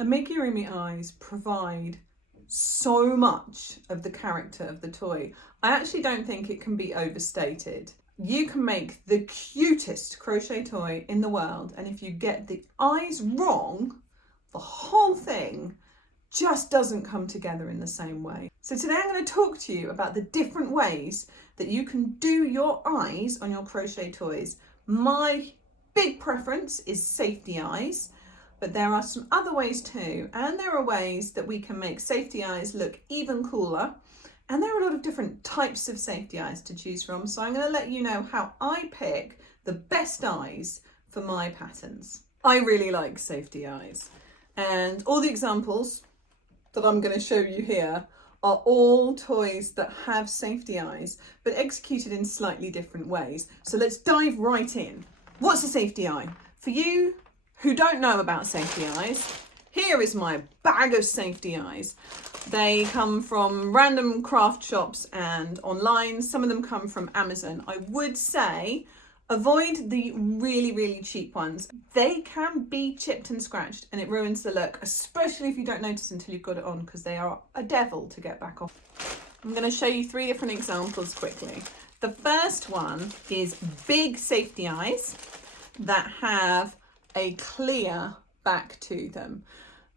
Amigurumi eyes provide so much of the character of the toy. I actually don't think it can be overstated. You can make the cutest crochet toy in the world, and if you get the eyes wrong, the whole thing just doesn't come together in the same way. So today I'm going to talk to you about the different ways that you can do your eyes on your crochet toys. My big preference is safety eyes, but there are some other ways too, and there are ways that we can make safety eyes look even cooler, and there are a lot of different types of safety eyes to choose from, so I'm going to let you know how I pick the best eyes for my patterns. I really like safety eyes, and all the examples that I'm going to show you here are all toys that have safety eyes, but executed in slightly different ways. So let's dive right in. What's a safety eye? For you who don't know about safety eyes, here is my bag of safety eyes. They come from random craft shops and online. Some of them come from Amazon. I would say avoid the really cheap ones. They can be chipped and scratched and it ruins the look, especially if you don't notice until you've got it on, because they are a devil to get back off. I'm going to show you 3 different examples quickly. The first one is big safety eyes that have a clear back to them.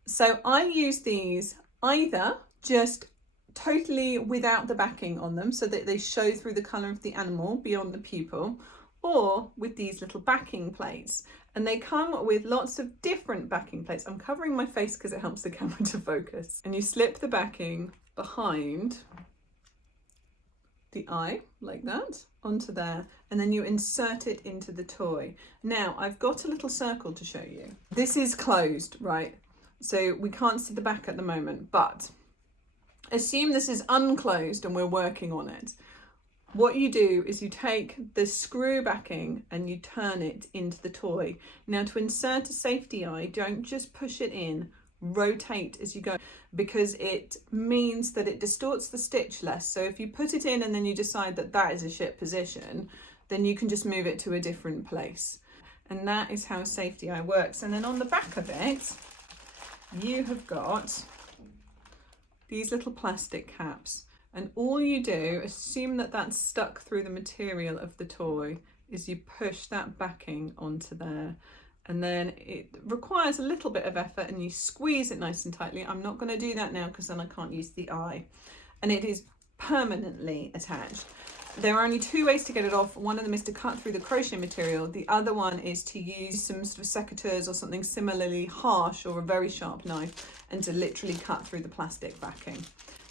So I use these either just totally without the backing on them so that they show through the colour of the animal beyond the pupil, or with these little backing plates, and they come with lots of different backing plates. I'm covering my face because it helps the camera to focus, and you slip the backing behind the eye like that onto there, and then you insert it into the toy. Now I've got a little circle to show you. This is closed, right? So we can't see the back at the moment, but assume this is unclosed and we're working on it. What you do is you take the screw backing and you turn it into the toy. Now to insert a safety eye, don't just push it in, rotate as you go, because it means that it distorts the stitch less. So if you put it in and then you decide that that is a shit position, then you can just move it to a different place. And that is how safety eye works. And then on the back of it, you have got these little plastic caps. And all you do, assume that that's stuck through the material of the toy, is you push that backing onto there. And then it requires a little bit of effort and you squeeze it nice and tightly. I'm not going to do that now because then I can't use the eye. And it is permanently attached. There are only 2 ways to get it off. One of them is to cut through the crochet material. The other one is to use some sort of secateurs or something similarly harsh or a very sharp knife and to literally cut through the plastic backing.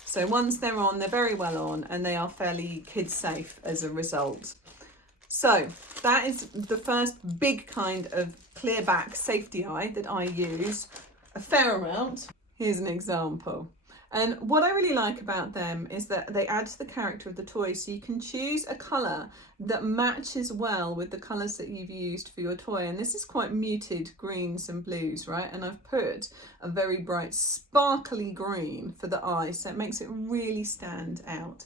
So once they're on, they're very well on, and they are fairly kid safe as a result. So that is the first big kind of clear back safety eye that I use a fair amount. Here's an example. And what I really like about them is that they add to the character of the toy. So you can choose a colour that matches well with the colours that you've used for your toy. And this is quite muted greens and blues, right? And I've put a very bright sparkly green for the eye, so it makes it really stand out.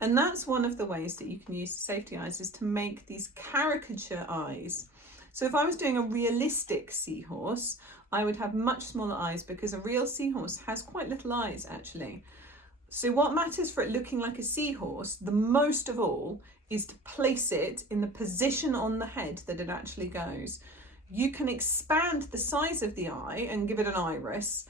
And that's one of the ways that you can use the safety eyes, is to make these caricature eyes. So if I was doing a realistic seahorse, I would have much smaller eyes, because a real seahorse has quite little eyes actually. So what matters for it looking like a seahorse the most of all is to place it in the position on the head that it actually goes. You can expand the size of the eye and give it an iris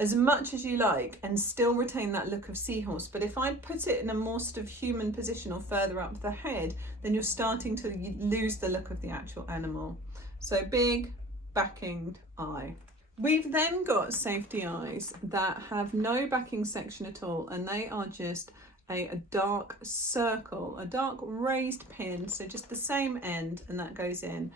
as much as you like and still retain that look of seahorse. But if I put it in a more sort of human position or further up the head, then you're starting to lose the look of the actual animal. So big backinged eye. We've then got safety eyes that have no backing section at all, and they are just a dark circle, a dark raised pin, so just the same end, and that goes in.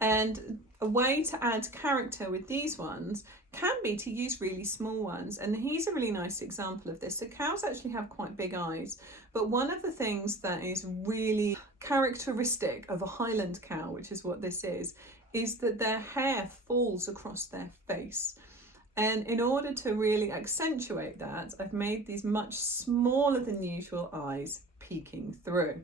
And a way to add character with these ones can be to use really small ones, and here's a really nice example of this. So cows actually have quite big eyes, but one of the things that is really characteristic of a Highland cow, which is what this is that their hair falls across their face. And in order to really accentuate that, I've made these much smaller than usual eyes peeking through.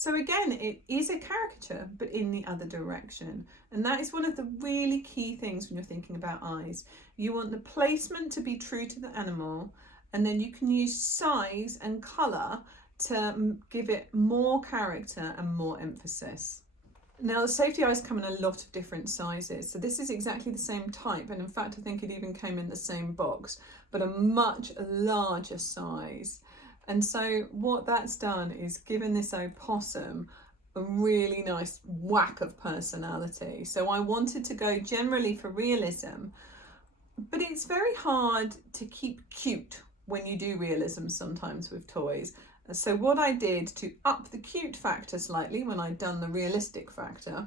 So again, it is a caricature, but in the other direction. And that is one of the really key things when you're thinking about eyes. You want the placement to be true to the animal, and then you can use size and colour to give it more character and more emphasis. Now the safety eyes come in a lot of different sizes, so this is exactly the same type, and in fact I think it even came in the same box, but a much larger size. And so what that's done is given this opossum a really nice whack of personality. So I wanted to go generally for realism, but it's very hard to keep cute when you do realism sometimes with toys. So what I did to up the cute factor slightly when I'd done the realistic factor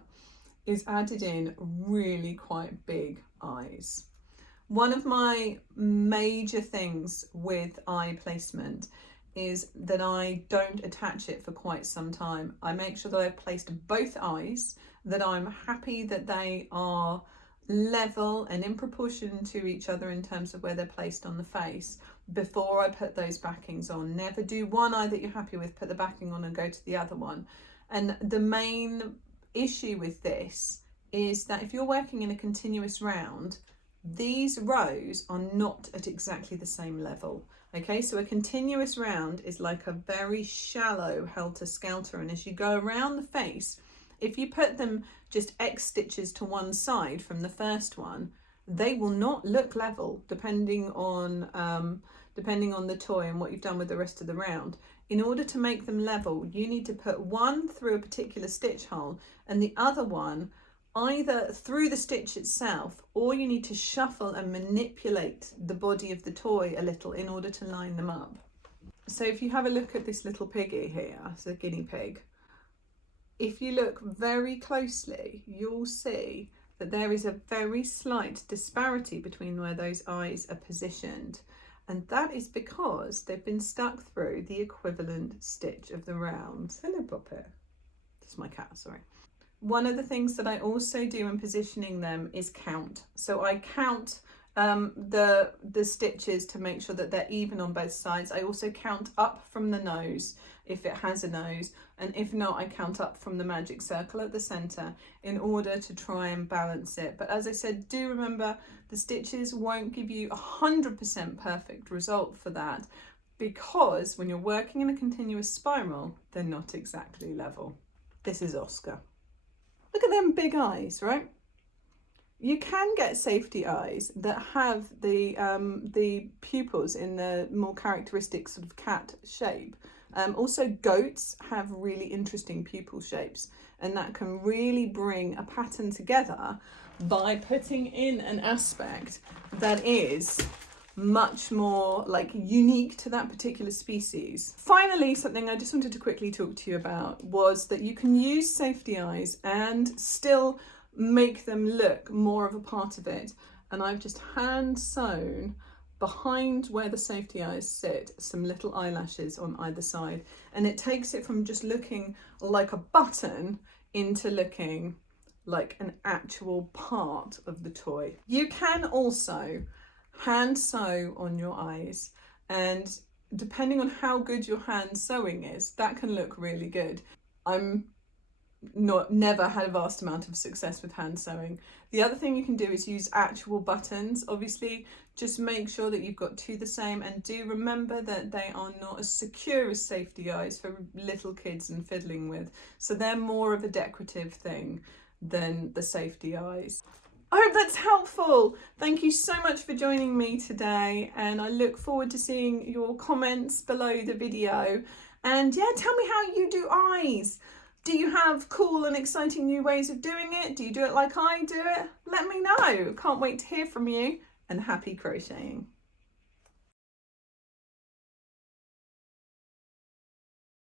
is added in really quite big eyes. One of my major things with eye placement is that I don't attach it for quite some time. I make sure that I've placed both eyes, that I'm happy that they are level and in proportion to each other in terms of where they're placed on the face before I put those backings on. Never do one eye that you're happy with, put the backing on and go to the other one. And the main issue with this is that if you're working in a continuous round, these rows are not at exactly the same level. Okay, so a continuous round is like a very shallow helter-skelter, and as you go around the face, if you put them just X stitches to one side from the first one, they will not look level depending on the toy and what you've done with the rest of the round. In order to make them level, you need to put one through a particular stitch hole and the other one either through the stitch itself, or you need to shuffle and manipulate the body of the toy a little in order to line them up. So if you have a look at this little piggy here, it's a guinea pig. If you look very closely, you'll see that there is a very slight disparity between where those eyes are positioned. And that is because they've been stuck through the equivalent stitch of the round. Hello, Puppet. Just my cat, sorry. One of the things that I also do in positioning them is count. So I count the stitches to make sure that they're even on both sides. I also count up from the nose if it has a nose, and if not, I count up from the magic circle at the center in order to try and balance it. But as I said, do remember the stitches won't give you 100% perfect result for that, because when you're working in a continuous spiral, they're not exactly level. This is Oscar. Look at them big eyes, right? You can get safety eyes that have the pupils in the more characteristic sort of cat shape. Also, goats have really interesting pupil shapes, and that can really bring a pattern together by putting in an aspect that is much more like unique to that particular species. Finally, something I just wanted to quickly talk to you about was that you can use safety eyes and still make them look more of a part of it. And I've just hand sewn behind where the safety eyes sit some little eyelashes on either side, and it takes it from just looking like a button into looking like an actual part of the toy. You can also hand sew on your eyes, and depending on how good your hand sewing is, that can look really good. I'm never had a vast amount of success with hand sewing. The other thing you can do is use actual buttons. Obviously, just make sure that you've got two the same, and do remember that they are not as secure as safety eyes for little kids and fiddling with. So they're more of a decorative thing than the safety eyes. I hope that's helpful. Thank you so much for joining me today, and I look forward to seeing your comments below the video. And yeah, tell me how you do eyes. Do you have cool and exciting new ways of doing it? Do you do it like I do it? Let me know. Can't wait to hear from you, and happy crocheting.